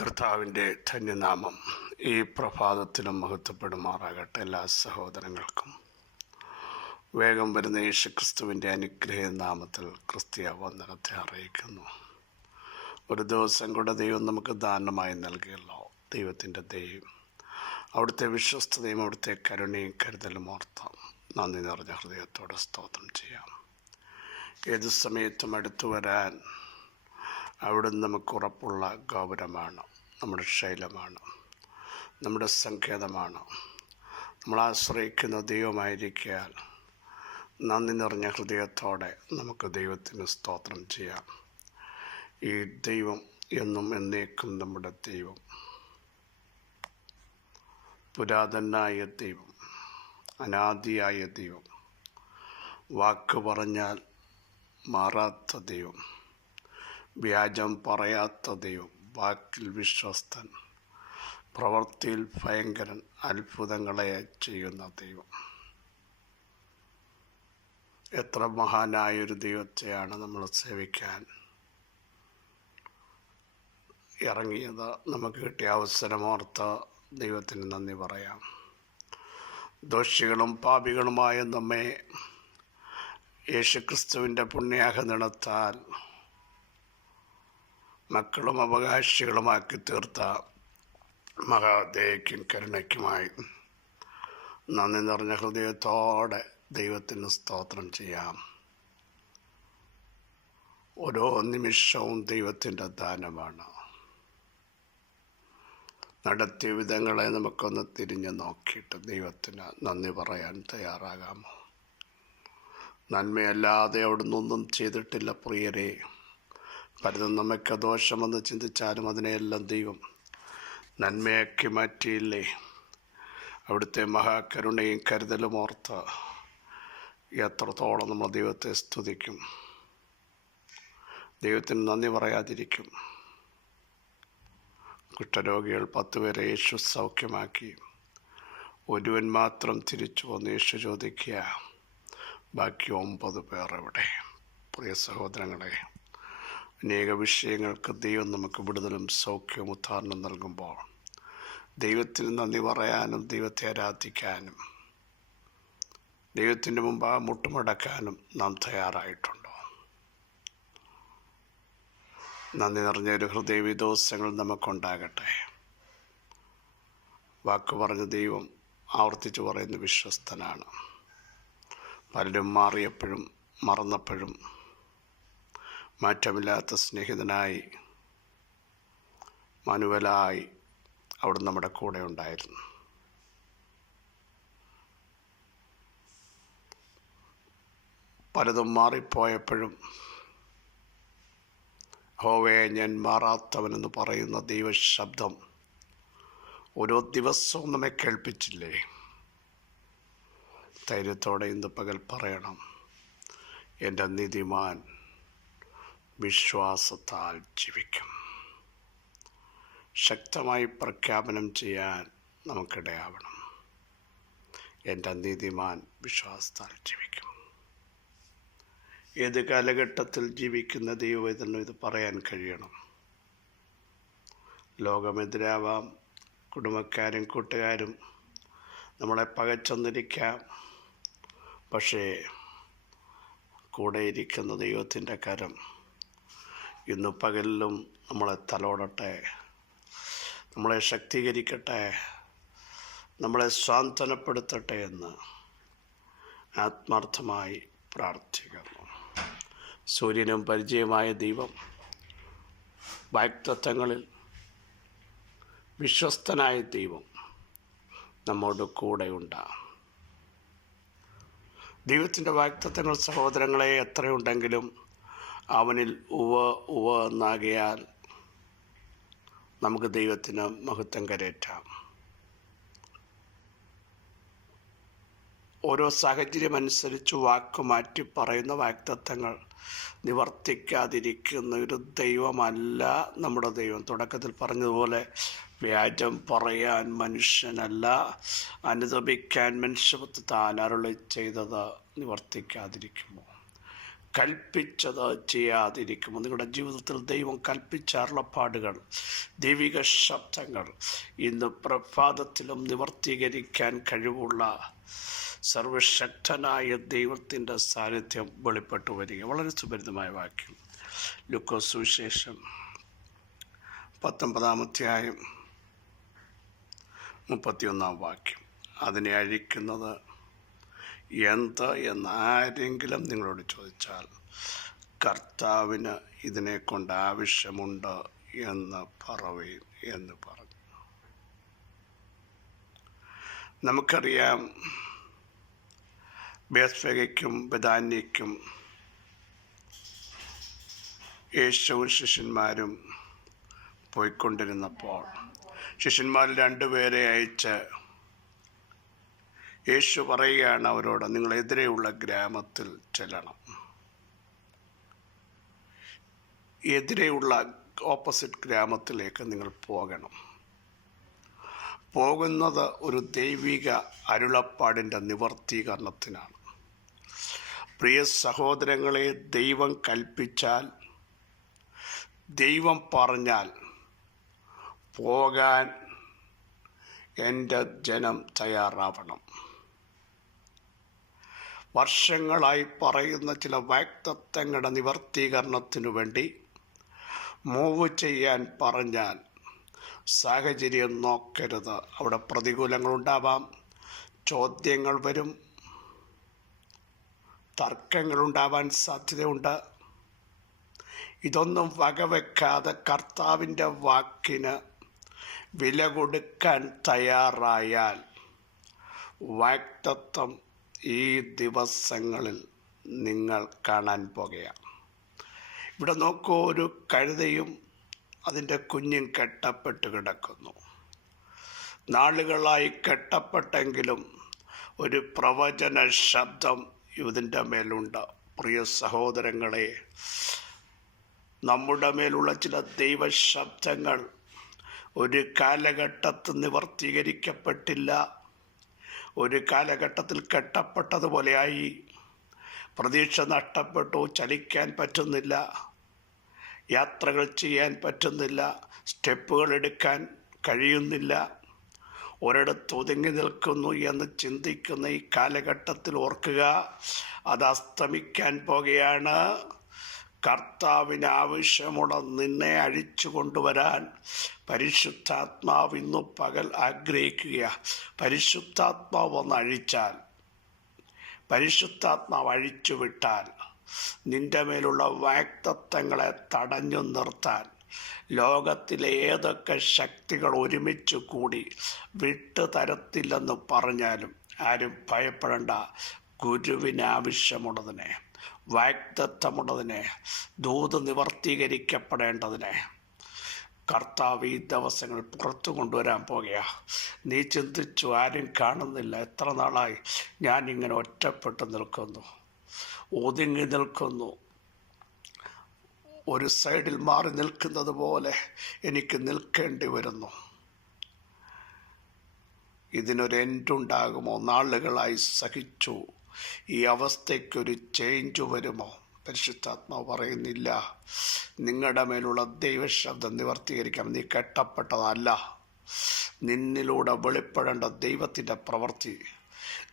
കർത്താവിൻ്റെ ധന്യനാമം ഈ പ്രഭാതത്തിലും മഹത്വപ്പെടുമാറാകട്ടെ. എല്ലാ സഹോദരങ്ങൾക്കും വേഗം വരുന്ന യേശുക്രിസ്തുവിൻ്റെ അനുഗ്രഹ നാമത്തിൽ ക്രിസ്തീയ വന്ദനത്തെ അറിയിക്കുന്നു. ഒരു ദിവസം കൂടെ ദൈവം നമുക്ക് ദാനമായി നൽകിയല്ലോ. ദൈവത്തിൻ്റെ ദയയും അവിടുത്തെ വിശ്വസ്തതയും അവിടുത്തെ കരുണയും കരുതലും ഓർത്താം നന്ദി നിറഞ്ഞ ഹൃദയത്തോടെ സ്തോത്രം ചെയ്യാം. ഏതു സമയത്തും അടുത്തു വരാൻ അവിടുന്ന് നമുക്ക് ഉറപ്പുള്ള ഗോപുരമാണ്, നമ്മുടെ ശൈലമാണ്, നമ്മുടെ സങ്കേതമാണ്. നമ്മൾ ആശ്രയിക്കുന്ന ദൈവമായിരിക്കാൻ നന്ദി നിറഞ്ഞ ഹൃദയത്തോടെ നമുക്ക് ദൈവത്തിന് സ്തോത്രം ചെയ്യാം. ഈ ദൈവം എന്നും എന്നേക്കും നമ്മുടെ ദൈവം, പുരാതനായ ദൈവം, അനാദിയായ ദൈവം, വാക്ക് പറഞ്ഞാൽ മാറാത്ത ദൈവം, വ്യാജം പറയാത്ത ദൈവം, വാക്കിൽ വിശ്വസ്തൻ, പ്രവൃത്തിയിൽ ഭയങ്കരൻ, അത്ഭുതങ്ങളെ ചെയ്യുന്ന ദൈവം. എത്ര മഹാനായൊരു ദൈവത്തെയാണ് നമ്മൾ സേവിക്കാൻ ഇറങ്ങിയത്. നമുക്ക് കിട്ടിയ അവസരമോർത്ത് ദൈവത്തിന് നന്ദി പറയാം. ദോഷികളും പാപികളുമായ നമ്മെ യേശുക്രിസ്തുവിൻ്റെ പുണ്യാഹനിണത്താൽ മക്കളും അവകാശികളുമാക്കി തീർത്ത മഹാദയയ്ക്കും കരുണയ്ക്കുമായി നന്ദി നിറഞ്ഞ ഹൃദയത്തോടെ ദൈവത്തിന് സ്തോത്രം ചെയ്യാം. ഓരോ നിമിഷവും ദൈവത്തിൻ്റെ ദാനമാണ്. നടത്തിയ വിധങ്ങളെ നമുക്കൊന്ന് തിരിഞ്ഞു നോക്കിയിട്ട് ദൈവത്തിന് നന്ദി പറയാൻ തയ്യാറാകാമോ? നന്മയല്ലാതെ അവിടുന്ന് ഒന്നും ചെയ്തിട്ടില്ല പ്രിയരെ. പലതും നമുക്ക് ദോഷമെന്ന് ചിന്തിച്ചാലും അതിനെയെല്ലാം ദൈവം നന്മയാക്കി മാറ്റിയില്ലേ. അവിടുത്തെ മഹാകരുണയും കരുതലും ഓർത്ത് എത്രത്തോളം നമ്മൾ ദൈവത്തെ സ്തുതിക്കും, ദൈവത്തിന് നന്ദി പറയാതിരിക്കും. കുഷ്ഠരോഗികൾ 10 പേരെ യേശു സൗഖ്യമാക്കി. ഒരുവൻ മാത്രം തിരിച്ചു വന്ന് യേശു ചോദിക്കുക, ബാക്കി 9 പേർ എവിടെ? പ്രിയ സഹോദരങ്ങളെ, അനേക വിഷയങ്ങൾക്ക് ദൈവം നമുക്ക് വിടുതലും സൗഖ്യവും ഉദ്ധാരണം നൽകുമ്പോൾ ദൈവത്തിന് നന്ദി പറയാനും ദൈവത്തെ ആരാധിക്കാനും ദൈവത്തിൻ്റെ മുമ്പ് മുട്ടുമടക്കാനും നാം തയ്യാറായിട്ടുണ്ടോ? നന്ദി നിറഞ്ഞൊരു ഹൃദയ ദിവസങ്ങൾ നമുക്കുണ്ടാകട്ടെ. വാക്ക് പറഞ്ഞ ദൈവം ആവർത്തിച്ച് പറയുന്ന വിശ്വസ്തനാണ്. പലരും മാറിയപ്പോഴും മറന്നപ്പോഴും മാറ്റമില്ലാത്ത സ്നേഹിതനായി മനുവലായി അവിടെ നമ്മുടെ കൂടെ ഉണ്ടായിരുന്നു. പലതും മാറിപ്പോയപ്പോഴും യഹോവയെ ഞാൻ മാറാത്തവനെന്ന് പറയുന്ന ദൈവശബ്ദം ഓരോ ദിവസവും നമ്മെ കേൾപ്പിച്ചില്ലേ? ധൈര്യത്തോടെ ഇന്ന് പകൽ പറയണം, എൻ്റെ നീതിമാൻ വിശ്വാസത്താൽ ജീവിക്കും. ശക്തമായി പ്രഖ്യാപനം ചെയ്യാൻ നമുക്കിടയാവണം. എൻ്റെ നീതിമാൻ വിശ്വാസത്താൽ ജീവിക്കും. ഏത് കാലഘട്ടത്തിൽ ജീവിക്കുന്ന ദൈവവേദന ഇത് പറയാൻ കഴിയണം. ലോകമെതിരാവാം, കുടുംബക്കാരും കൂട്ടുകാരും നമ്മളെ പകച്ചൊന്നിരിക്കാം. പക്ഷേ കൂടെ ഇരിക്കുന്ന ദൈവത്തിൻ്റെ കരം ഇന്ന് പകലിലും നമ്മളെ തലോടട്ടെ, നമ്മളെ ശക്തീകരിക്കട്ടെ, നമ്മളെ സാന്ത്വനപ്പെടുത്തട്ടെ എന്ന് ആത്മാർത്ഥമായി പ്രാർത്ഥിക്കുന്നു. സൂര്യനും പരിചയമായ ദൈവം വാഗ്ദത്തങ്ങളിൽ വിശ്വസ്തനായ ദൈവം നമ്മോട് കൂടെയുണ്ടാകും. ദൈവത്തിൻ്റെ വാഗ്ദത്തങ്ങൾ സഹോദരങ്ങളെ എത്രയുണ്ടെങ്കിലും അവനിൽ ഉവ്വ് എന്നാകിയാൽ നമുക്ക് ദൈവത്തിന് മഹത്വം കരേറ്റാം. ഓരോ സാഹചര്യം അനുസരിച്ച് വാക്ക് മാറ്റി പറയുന്ന വാഗ്ദത്തങ്ങൾ നിവർത്തിക്കാതിരിക്കുന്ന ഒരു ദൈവമല്ല നമ്മുടെ ദൈവം. തുടക്കത്തിൽ പറഞ്ഞതുപോലെ വ്യാജം പറയാൻ മനുഷ്യനല്ല, അനുതപിക്കാൻ മനുഷ്യപുത്രൻ താൻ അരുളി ചെയ്തത് നിവർത്തിക്കാതിരിക്കുമോ? കൽപ്പിച്ചത് ചെയ്യാതിരിക്കുമോ? നിങ്ങളുടെ ജീവിതത്തിൽ ദൈവം കൽപ്പിച്ച അരുളപ്പാടുകൾ ദൈവിക ശബ്ദങ്ങൾ ഇന്ന് പ്രഭാതത്തിലും നിവർത്തീകരിക്കാൻ കഴിവുള്ള സർവശക്തനായ ദൈവത്തിൻ്റെ സാന്നിധ്യം വെളിപ്പെട്ടു വരിക. വളരെ സുപരിതമായ വാക്യം, ലൂക്കോസ് സുവിശേഷം 19-ാം അധ്യായം 31-ാം വാക്യം. അതിനെ അഴിക്കുന്നത് എന്ത് എന്ന് ആരെങ്കിലും നിങ്ങളോട് ചോദിച്ചാൽ കർത്താവിന് ഇതിനെ കൊണ്ട് ആവശ്യമുണ്ട് എന്ന് പറവീൻ എന്ന് പറഞ്ഞു. നമുക്കറിയാം, ബേത്ഫഗയ്ക്കും ബെഥാന്യയ്ക്കും യേശുവും ശിഷ്യന്മാരും പോയിക്കൊണ്ടിരുന്നപ്പോൾ ശിഷ്യന്മാർ 2 പേരെ അയച്ച് യേശു പറയുകയാണ് അവരോട്, നിങ്ങളെതിരെയുള്ള ഗ്രാമത്തിൽ ചെല്ലണം. എതിരെയുള്ള ഓപ്പോസിറ്റ് ഗ്രാമത്തിലേക്ക് നിങ്ങൾ പോകണം. പോകുന്നത് ഒരു ദൈവിക അരുളപ്പാടിൻ്റെ നിവർത്തീകരണത്തിനാണ്. പ്രിയ സഹോദരങ്ങളെ, ദൈവം കൽപ്പിച്ചാൽ, ദൈവം പറഞ്ഞാൽ പോകാൻ എൻ്റെ ജനം തയ്യാറാവണം. വർഷങ്ങളായി പറയുന്ന ചില വാഗ്ദത്തങ്ങളുടെ നിവർത്തീകരണത്തിനു വേണ്ടി മൂവ് ചെയ്യാൻ പറഞ്ഞാൽ സാഹചര്യം നോക്കരുത്. അവിടെ പ്രതികൂലങ്ങളുണ്ടാവാം, ചോദ്യങ്ങൾ വരും, തർക്കങ്ങളുണ്ടാവാൻ സാധ്യതയുണ്ട്. ഇതൊന്നും വകവെക്കാതെ കർത്താവിൻ്റെ വാക്കിന് വില കൊടുക്കാൻ തയ്യാറായാൽ വാഗ്ദത്തം ഈ ദിവസങ്ങളിൽ നിങ്ങൾ കാണാൻ പോകുകയാണ്. ഇവിടെ നോക്കൂ, ഒരു കഴുതയും അതിൻ്റെ കുഞ്ഞും കെട്ടപ്പെട്ട് കിടക്കുന്നു. നാളുകളായി കെട്ടപ്പെട്ടെങ്കിലും ഒരു പ്രവചന ശബ്ദം ഇതിൻ്റെ മേലുണ്ട്. പ്രിയ സഹോദരങ്ങളെ, നമ്മുടെ മേലുള്ള ചില ദൈവശബ്ദങ്ങൾ ഒരു കാലഘട്ടത്തിൽ നിവർത്തീകരിക്കപ്പെട്ടില്ല. ഒരു കാലഘട്ടത്തിൽ കെട്ടപ്പെട്ടതുപോലെയായി. പ്രതീക്ഷ നഷ്ടപ്പെട്ടു, ചലിക്കാൻ പറ്റുന്നില്ല, യാത്രകൾ ചെയ്യാൻ പറ്റുന്നില്ല, സ്റ്റെപ്പുകൾ എടുക്കാൻ കഴിയുന്നില്ല, ഒരിടത്ത് ഒതുങ്ങി നിൽക്കുന്നു എന്ന് ചിന്തിക്കുന്ന ഈ കാലഘട്ടത്തിൽ ഓർക്കുക, അത് അസ്തമിക്കാൻ പോകുകയാണ്. കർത്താവിന് ആവശ്യമുള്ള നിന്നെ അഴിച്ചു കൊണ്ടുവരാൻ പരിശുദ്ധാത്മാവ് ഇന്നു പകൽ ആഗ്രഹിക്കുക. പരിശുദ്ധാത്മാവ് ഒന്ന് അഴിച്ചാൽ, പരിശുദ്ധാത്മാവ് അഴിച്ചു വിട്ടാൽ നിന്റെ മേലുള്ള വാഗ്ദത്തങ്ങളെ തടഞ്ഞു നിർത്താൻ ലോകത്തിലെ ഏതൊക്കെ ശക്തികൾ ഒരുമിച്ച് കൂടി വിട്ടു തരത്തില്ലെന്ന് പറഞ്ഞാലും ആരും ഭയപ്പെടേണ്ട. ഗുരുവിന് ആവശ്യമുള്ളതിനെ, വാഗ്ദത്തമുള്ളതിനെ, ദൂത് നിവർത്തീകരിക്കപ്പെടേണ്ടതിനെ കർത്താവ് ഈ ദിവസങ്ങൾ പുറത്തു കൊണ്ടുവരാൻ പോകുക. നീ ചിന്തിച്ചു, ആരും കാണുന്നില്ല, എത്ര നാളായി ഞാനിങ്ങനെ ഒറ്റപ്പെട്ട് നിൽക്കുന്നു, ഒതുങ്ങി നിൽക്കുന്നു, ഒരു സൈഡിൽ മാറി നിൽക്കുന്നത് പോലെ എനിക്ക് നിൽക്കേണ്ടി വരുന്നു. ഇതിനൊരു എൻഡുണ്ടാകുമോ? നാളുകളായി സഹിച്ചു, ഈ അവസ്ഥയ്ക്കൊരു ചേഞ്ച് വരുമോ? പരിശുദ്ധാത്മാവ് പറയുന്നില്ല, നിങ്ങളുടെ മേലുള്ള ദൈവശബ്ദം നിവർത്തീകരിക്കാം. നീ കെട്ടപ്പെട്ടതല്ല, നിന്നിലൂടെ വെളിപ്പെടേണ്ട ദൈവത്തിൻ്റെ പ്രവൃത്തി,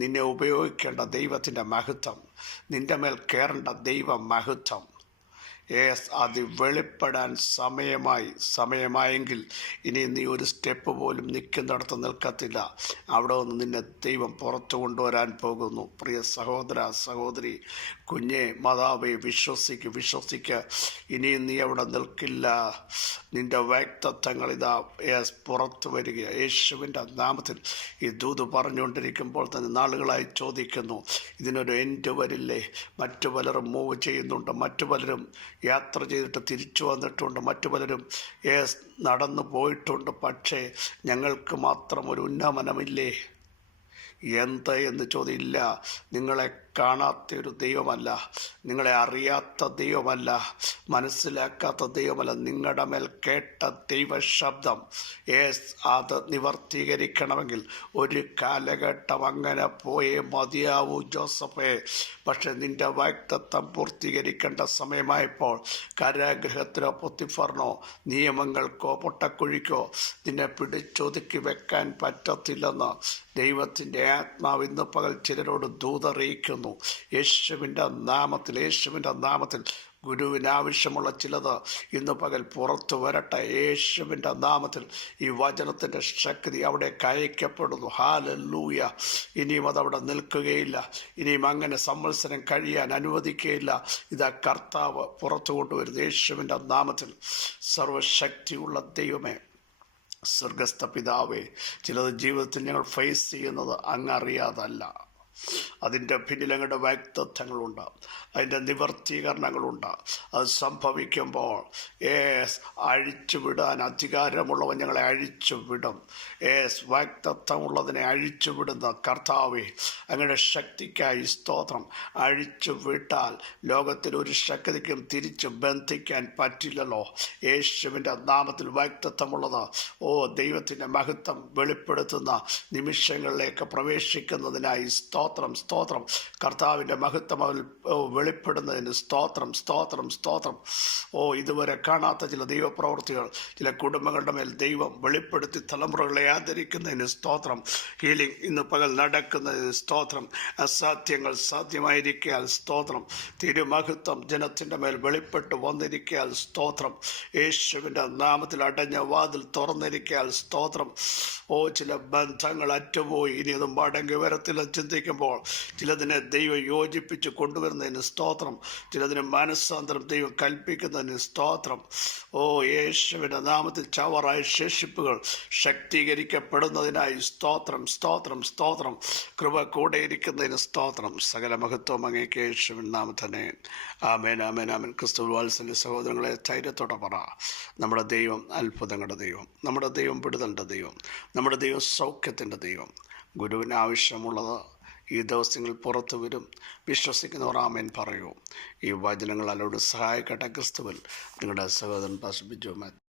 നിന്നെ ഉപയോഗിക്കേണ്ട ദൈവത്തിൻ്റെ മഹത്വം, നിൻ്റെ മേൽ കയറേണ്ട ദൈവ മഹത്വം, അത് വെളിപ്പെടാൻ സമയമായെങ്കിൽ ഇനി നീ ഒരു സ്റ്റെപ്പ് പോലും നിൽക്കുന്നിടത്ത് നിൽക്കത്തില്ല. അവിടെ നിന്ന് നിന്നെ ദൈവം പുറത്തു കൊണ്ടുവരാൻ പോകുന്നു. പ്രിയ സഹോദര സഹോദരി, കുഞ്ഞെ, മാതാവേ, വിശ്വസിക്ക്. ഇനിയും നീ അവിടെ നിൽക്കില്ല. നിന്റെ വാഗ്ദത്തങ്ങൾ ഇതാ പുറത്തു വരിക. യേശുവിൻ്റെ നാമത്തിൽ ഈ ദൂത് പറഞ്ഞുകൊണ്ടിരിക്കുമ്പോൾ തന്നെ നാളുകളായി ചോദിക്കുന്നു, ഇതിനൊരു എൻഡ് വരില്ലേ? മറ്റു പലരും മൂവ് ചെയ്യുന്നുണ്ട്, മറ്റു പലരും യാത്ര ചെയ്തിട്ട് തിരിച്ചു വന്നിട്ടുണ്ട്, മറ്റു പലരും നടന്നു പോയിട്ടുണ്ട്. പക്ഷേ ഞങ്ങൾക്ക് മാത്രം ഒരു ഉന്നമനമില്ലേ? എന്ത് എന്ന് ചോദ്യമില്ല. നിങ്ങളെ കാണാത്ത ഒരു ദൈവമല്ല, നിങ്ങളെ അറിയാത്ത ദൈവമല്ല, മനസ്സിലാക്കാത്ത ദൈവമല്ല. നിങ്ങളുടെ മേൽ കേട്ട ദൈവശബ്ദം അത് നിവർത്തീകരിക്കണമെങ്കിൽ ഒരു കാലഘട്ടം അങ്ങനെ പോയേ മതിയാവൂ ജോസഫേ. പക്ഷെ നിന്റെ വാഗ്ദത്തം പൂർത്തീകരിക്കേണ്ട സമയമായപ്പോൾ കാരാഗൃഹത്തിനോ പൊത്തിഫറിനോ നിയമങ്ങൾക്കോ പൊട്ടക്കുഴിക്കോ നിന്നെ പിടിച്ചൊതുക്കി വെക്കാൻ പറ്റത്തില്ലെന്ന് ദൈവത്തിൻ്റെ ആത്മാവ് ഇന്ന് പകൽ ചിലരോട് ദൂതറിയിക്കുന്നു. യേശുവിൻ്റെ നാമത്തിൽ ഗുരുവിന് ആവശ്യമുള്ള ചിലത് ഇന്ന് പകൽ പുറത്തു വരട്ടെ. യേശുവിൻ്റെ നാമത്തിൽ ഈ വചനത്തിൻ്റെ ശക്തി അവിടെ അയക്കപ്പെടുന്നു. ഹല്ലേലൂയ. ഇനിയും അതവിടെ നിൽക്കുകയില്ല. ഇനിയും അങ്ങനെ സംവത്സരം കഴിയാൻ അനുവദിക്കുകയില്ല. ഇതാ കർത്താവ് പുറത്തു കൊണ്ടുവരുന്നു. യേശുവിൻ്റെ നാമത്തിൽ സർവശക്തിയുള്ള ദൈവമേ, സ്വർഗസ്ഥ പിതാവേ, ചിലത് ജീവിതത്തിൽ ഞങ്ങൾ ഫേസ് ചെയ്യുന്നത് അങ്ങറിയാതല്ല. അതിൻ്റെ പിന്നിൽ അങ്ങയുടെ വാഗ്ദത്തങ്ങളുണ്ട്, അതിൻ്റെ നിവർത്തീകരണങ്ങളുണ്ട്. അത് സംഭവിക്കുമ്പോൾ അഴിച്ചുവിടാൻ അധികാരമുള്ളവൻ ഞങ്ങളെ അഴിച്ചുവിടും. വാഗ്ദത്തമുള്ളതിനെ അഴിച്ചുവിടുന്ന കർത്താവേ, അങ്ങയുടെ ശക്തിക്കായി സ്തോത്രം. അഴിച്ചുവിട്ടാൽ ലോകത്തിൽ ഒരു ശക്തിക്കും തിരിച്ചു ബന്ധിക്കാൻ പറ്റില്ലല്ലോ. യേശുവിൻ്റെ നാമത്തിൽ വാഗ്ദത്തമുള്ളത് ദൈവത്തിൻ്റെ മഹത്വം വെളിപ്പെടുത്തുന്ന നിമിഷങ്ങളിലേക്ക് പ്രവേശിക്കുന്നതിനായി സ്തോത്രം. കർത്താവിൻ്റെ മഹത്വം അവൽ വെളിപ്പെടുന്നതിന് സ്തോത്രം. ഇതുവരെ കാണാത്ത ചില ദൈവപ്രവൃത്തികൾ ചില കുടുംബങ്ങളുടെ മേൽ ദൈവം വെളിപ്പെടുത്തി തലമുറകളെ ആദരിക്കുന്നതിന് സ്തോത്രം. ഹീലിംഗ് ഇന്ന് പകൽ നടക്കുന്നതിന് സ്തോത്രം. അസാധ്യങ്ങൾ സാധ്യമായിരിക്കാൻ സ്തോത്രം. തിരുമഹത്വം ജനത്തിൻ്റെ മേൽ വെളിപ്പെട്ട് വന്നിരിക്കാൻ സ്തോത്രം. യേശുവിൻ്റെ നാമത്തിൽ അടഞ്ഞ വാതിൽ തുറന്നിരിക്കാൻ സ്തോത്രം. ചില ബന്ധങ്ങൾ അറ്റുപോയി, ഇനി അതും മടങ്ങി വരത്തില്ല ചിന്തിക്കുമ്പോൾ ചിലതിനെ ദൈവം യോജിപ്പിച്ച് കൊണ്ടുവരുന്നതിന് സ്തോത്രം. ചിലതിന് മനസ്സാന്തരം ദൈവം കൽപ്പിക്കുന്നതിന് സ്തോത്രം. യേശുവിൻ്റെ നാമത്തിൽ ചവറായ ശേഷിപ്പുകൾ ശക്തീകരിക്കപ്പെടുന്നതിനായി സ്തോത്രം. കൃപ കൂടെ ഇരിക്കുന്നതിന് സ്തോത്രം. സകല മഹത്വം അങ്ങേക്ക് യേശുവിൻ നാമത്തിനെ. ആമേൻ. ക്രിസ്തു വാത്സല്യ സഹോദരങ്ങളെ, ധൈര്യത്തോടെ പറ, നമ്മുടെ ദൈവം അത്ഭുതങ്ങളുടെ ദൈവം, നമ്മുടെ ദൈവം വിടുതലിൻ്റെ ദൈവം, നമ്മുടെ ദൈവം സൗഖ്യത്തിൻ്റെ ദൈവം. ഗുരുവിന് ആവശ്യമുള്ളത് ഈ ദിവസങ്ങളിൽ പുറത്തു വരും. വിശ്വസിക്കുന്നവർ ആമേൻ പറയൂ. ഈ വചനങ്ങൾ അലോട് സഹായിക്കട്ടെ. ക്രിസ്തുവിൽ നിങ്ങളുടെ സഹോദരൻ പാസ്റ്റർ ബിജു മാത്യു.